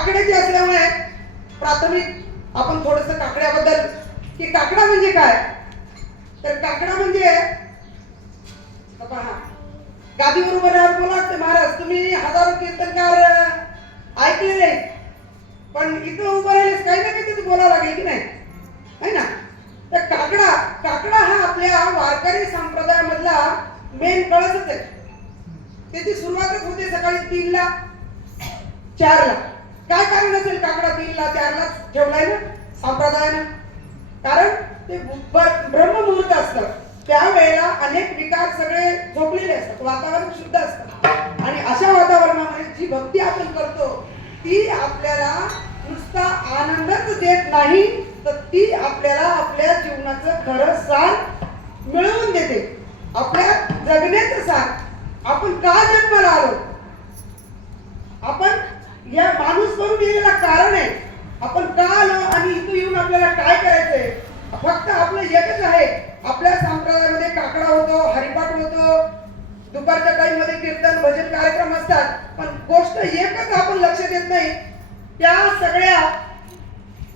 काकड्याची असल्यामुळे प्राथमिक आपण थोडस काकड्याबद्दल की काकडा म्हणजे काय? तर काकडा म्हणजे आता पहा. गादीवर बरोबर बोला वाटते महाराज तुम्ही हजारो कीर्तनकार अं, ऐकलेले पण इथं उभं राहिलेस काही ना काही बोलावं लागेल की नाही? है ना? तर काकडा काकडा हा आपल्या वारकरी संप्रदायामधला मेन कळसच आहे. त्याची सुरुवातच होते सकाळी तीनला चारला. काय कारण असेल काकडा तीनला चारला? ठेवलाय ना? संप्रदायानं. कारण ते ब- ब्रह्ममुहूर्त असतं. त्यावेळेला अनेक विकार सगळे झोपलेले असतात. वातावरण शुद्ध असतं. आणि अशा वातावरणामध्ये जी भक्ती आपण करतो ती आपल्याला नुसता आनंदच देत नाही तर ती आपल्याला आपल्या जीवनाचं खरं सार मिळवून देते. आपल्या जगण्याचं सार आपण का जन्माला आलो आपण या माणूस म्हणून येण्याला कारण आहे आपण का आलो आणि इथं येऊन आपल्याला काय करायचंय फक्त आपलं एकच आहे. आपल्या संप्रदायामध्ये काकडा होतो हरिपाठ होतो. दुपारच्या टाइममध्ये कीर्तन भजन कार्यक्रम असतात. पण गोष्ट एकच आपण लक्ष देत नाही. त्या सगळ्या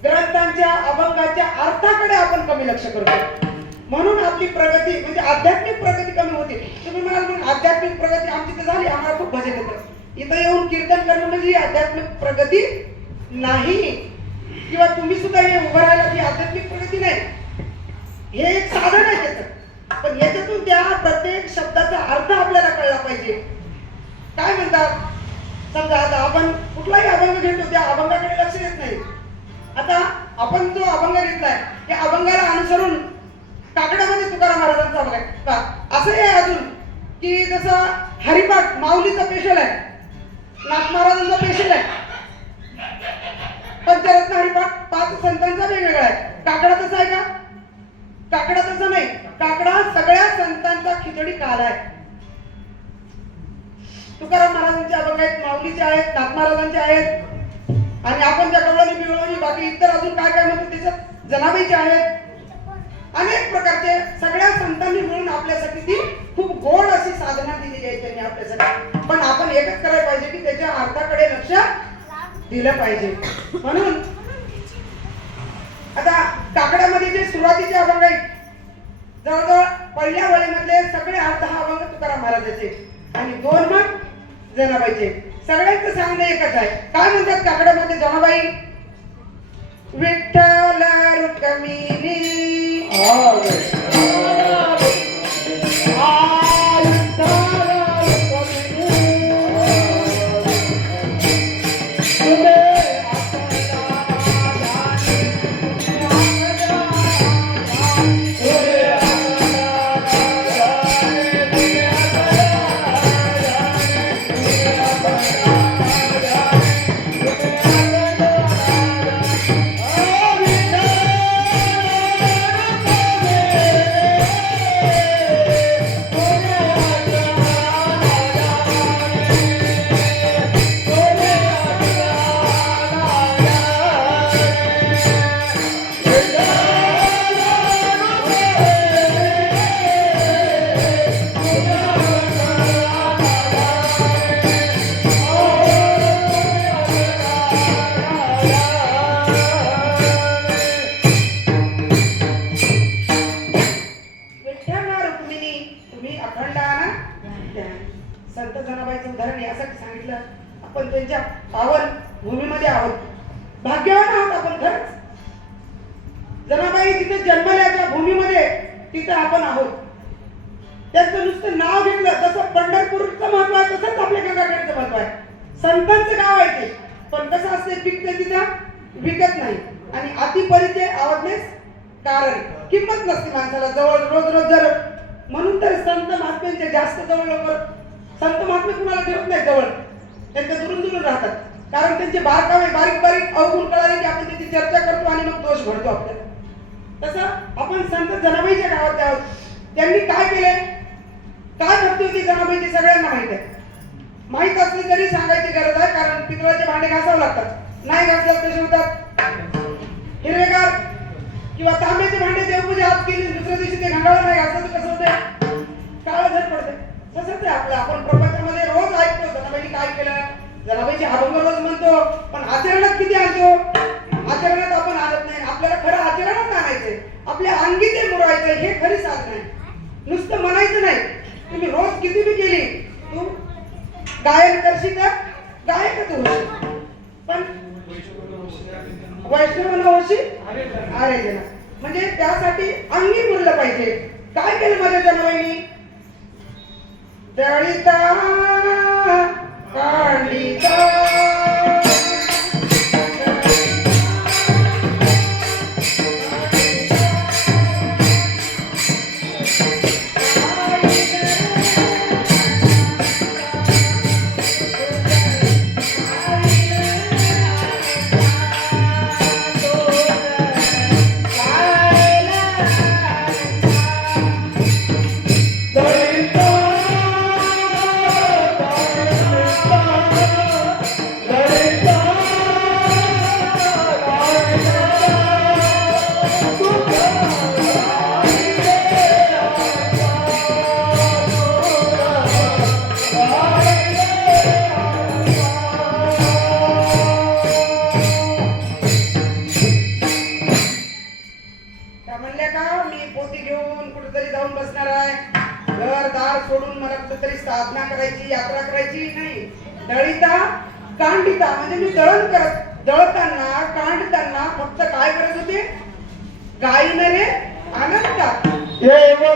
ग्रंथांच्या अभंगाच्या अर्थाकडे आपण कमी लक्ष करतो. म्हणून आपली प्रगती म्हणजे आध्यात्मिक प्रगती कमी होते. तुम्ही म्हणाल म्हणून आध्यात्मिक प्रगती आमची तर झाली आम्हाला खूप भजन येतं. इथं येऊन कीर्तन करणं म्हणजे ही आध्यात्मिक प्रगती नाही. किंवा तुम्ही सुद्धा हे उभं राहिला ही आध्यात्मिक प्रगती नाही. हे एक साधन आहे त्याचं पण याच्यातून त्या प्रत्येक शब्दाचा अर्थ आपल्याला कळला पाहिजे. काय म्हणतात? समजा आता आपण कुठलाही अभंग घेतो त्या अभंगाकडे लक्ष देत नाही. आता आपण जो अभंग घेतलाय त्या अभंगाला अनुसरून काकडामध्ये तुकाराम महाराजांचा अभंग आहे. असं आहे अजून की जसं हरिपाठ माऊलीचा पेशल आहे नाथ महाराजांचा पेशल आहे. पंचरत्न हरिपाठ पाच संतांचा वेगवेगळा आहे. काकडा तसा आहे का? काकडा तसा नाही. काकडा सगळ्या संतांचा खिचडी काल आहे. तुकाराम महाराजांच्या अभंग आहेत माऊलीचे आहेत नाथ महाराजांचे आहेत. आणि आपण त्या कवळणी बिवळणी बाकी इतर अजून काय काय म्हणतो त्याच्यात? जनाबाईचे आहेत. अनेक प्रकारचे सगळ्या संतांनी मिळून आपल्यासाठी ती खूप गोड अशी साधना दिलेली आहे त्यांनी आपल्यासाठी. पण आपण एकच करायला पाहिजे की त्याच्या अर्थाकडे लक्ष दिलं पाहिजे. म्हणून काकड्यामध्ये जे सुरुवातीचे अभंग आहेत जवळजवळ पहिल्या वळीमधले सगळे अर्थ हा अभंग तुकाराम महाराजाचे. आणि दोन मग जनाबाईचे. सगळ्यांचं सांगणं एकच आहे. काय म्हणतात काकड्यामध्ये जनाबाई? विठ्ठल रुक्मिणी. त्यांच्या पावन भूमीमध्ये आहोत. भाग्यवान आहोत आपण खरंच जनाबाई तिथे जन्मल्या त्या भूमीमध्ये तिथं आपण आहोत. त्याचं नुसतं नाव घेतलं जसं पंढरपूरचं महत्त्व आहे तसंच आपल्या गंगाकडचं महत्त्व आहे. संतांचं गाव आहे ते. पण कसं असते पिकते तिथं विकत नाही. आणि अति परिचय आवडण्यास कारण. किंमत नसते माणसाला जवळ रोज रोज जर. म्हणून तर संत महात्म्यांच्या जास्त जवळ लवकर संत महात्मे कुणाला ठेवत नाही जवळ. राहतात. कारण त्यांचे बारकावे बारीक बारीक अवगुण कळाले की आपण त्याची चर्चा करतो आणि मग दोष भरतो आपल्याला. तसं आपण संत जनाबाईच्या गावात आहोत. त्यांनी काय केले? काय भक्ती होती जनाबाईची सगळ्यांना माहीत आहे. माहीत असली तरी सांगायची गरज आहे कारण पितळाचे भांडे घासावं लागतात. नाही घासल्यास कसे होतात? हिरवेगार किंवा तांब्याचे भांडे देवपूजा आज केली दुसऱ्या दिवशी ते घंटाळा नाही घासलं तर कसं होते काळं झर पडते तसंच आहे आपलं. आपण प्रपंचामध्ये रोज ऐकतो जनाबाईने काय केलं? जनाबाईची अभंग रोज म्हणतो पण आचरणात किती आणतो? आचरणात आपण आणत नाही. आपल्याला खरं आचरणात आणायचंय. आपल्या अंगी ते मुरायचं हे खरी साधन आहे. नुसतं म्हणायचं नाही. तुम्ही रोज किती बी केली तू गायन करशील तर गायकच होशील. पण वैष्णव नवशी अरे देना म्हणजे त्यासाठी अंगी मुरलं पाहिजे. काय केलं माझ्या जनाबाईनी? दळिता साधना करायची यात्रा करायची नाही. दळिता कांडिता म्हणजे मी दळण करत दळताना कांडताना फक्त काय करत होते? गायीने रे आनंदा येऊ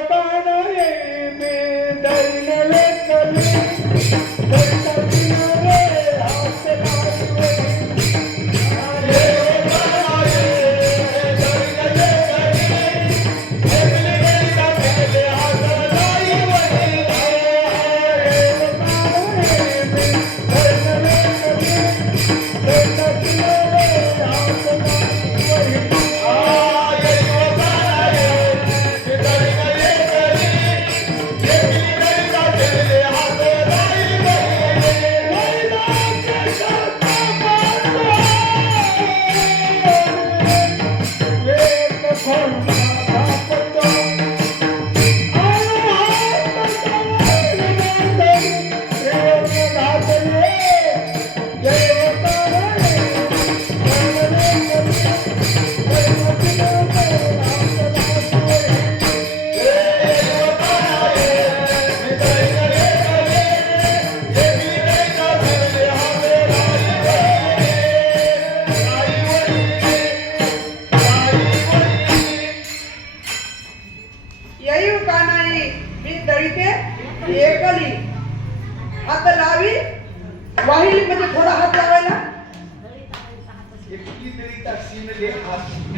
थोडा हात लावायला.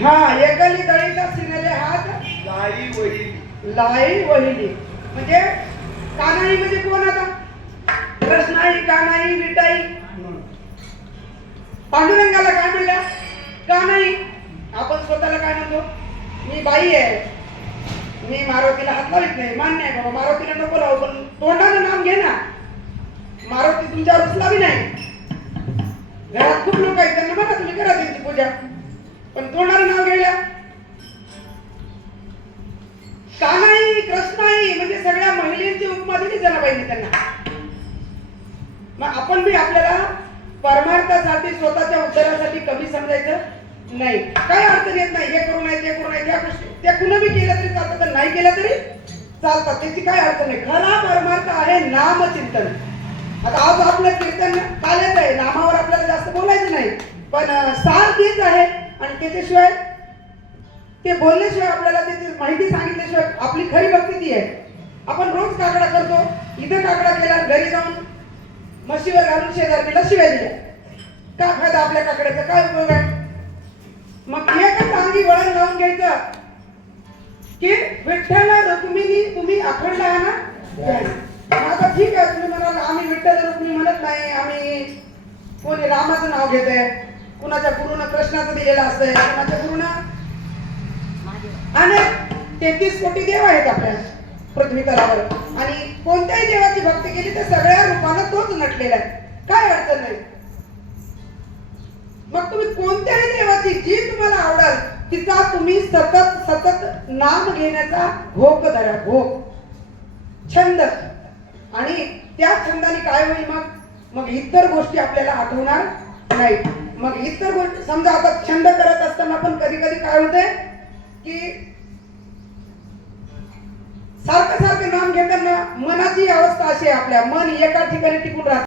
हा एकली दळीचा सिनेले हात. लाई वहिली म्हणजे कानाई म्हणजे कोण आता? कृष्णाई कानाई विटाई. पांडुरंगाला काय म्हणलं? कानाई. आपण स्वतःला काय म्हणतो? मी बाई आहे. मी मारुतीला हात लावित नाही. मान्य आहे बाबा मारुतीला नको लावू पण तोंडानं नाम घे ना. मारुती तुमच्यावर रुसलावी नाही. घरात खूप लोक आहेत त्यांना बघा तुम्ही करा त्यांची पूजा. पण तोंडानं नाव घ्यायला कानाई कृष्णाई म्हणजे सगळ्या महिलांची उपमा दिली जनाबाईंनी त्यांना. मग आपण बी आपल्याला परमार्थासाठी स्वतःच्या उद्धारासाठी कमी समजायचं? नाही. काय अडचण येत नाही. हे करू नये ते करू नये त्या गोष्टी. त्या कुणा बी केलं तरी चालतं तर नाही केलं तरी चालतात. त्याची काय अडचण नाही. खरा परमार्थ आहे नामचिंतन. आता आज आपलं कीर्तन चालत आहे. नामावर आपल्याला जास्त बोलायचं नाही. पण सार तेच आहे. आणि त्याच्याशिवाय ते बोलल्याशिवाय आपल्याला त्याची माहिती सांगितल्याशिवाय आपली खरी भक्ती ती आहे. आपण रोज काकडा करतो. इथं काकडा केला घरी जाऊन मशीवर घालून शेजारला शिवाय दिल्या. का फायदा आपल्या काकड्याचा? काय उपयोग आहे? मग एकच अंगी वळण लावून घ्यायचं? की विठ्ठल रुक्मिणी तुम्ही अखंड आहे ना? आता ठीक आहे तुम्ही म्हणाल आम्ही विठ्ठल रुक्मिणी म्हणत नाही आम्ही कोणी रामाचं नाव घेत आहे कुणाच्या गुरुनं कृष्णाचं दिलेलं असतंय कुणाच्या गुरुनं? आणि तेहतीस कोटी देव आहेत आपल्या पृथ्वी तलावर आणि कोणत्याही देवाची भक्ती केली तर सगळ्या रूपानं तोच नटलेला आहे. काय अडचण नाही. मग तुम्ही कोणत्याही देवाची जी तुम्हाला आवडाल तिचा तुम्ही सतत सतत नाम घेण्याचा भोग धरा भोग छंद. आणि त्या छंदाने काय होईल मग? मग इतर गोष्टी आपल्याला आठवणार नाही मग इतर गोष्टी समजा आता छंद करत असताना पण कधी कधी काय होते की सारखं सारखं नाम घेताना मनाची अवस्था अशी आहे आपल्या. मन एका ठिकाणी टिकून राहत.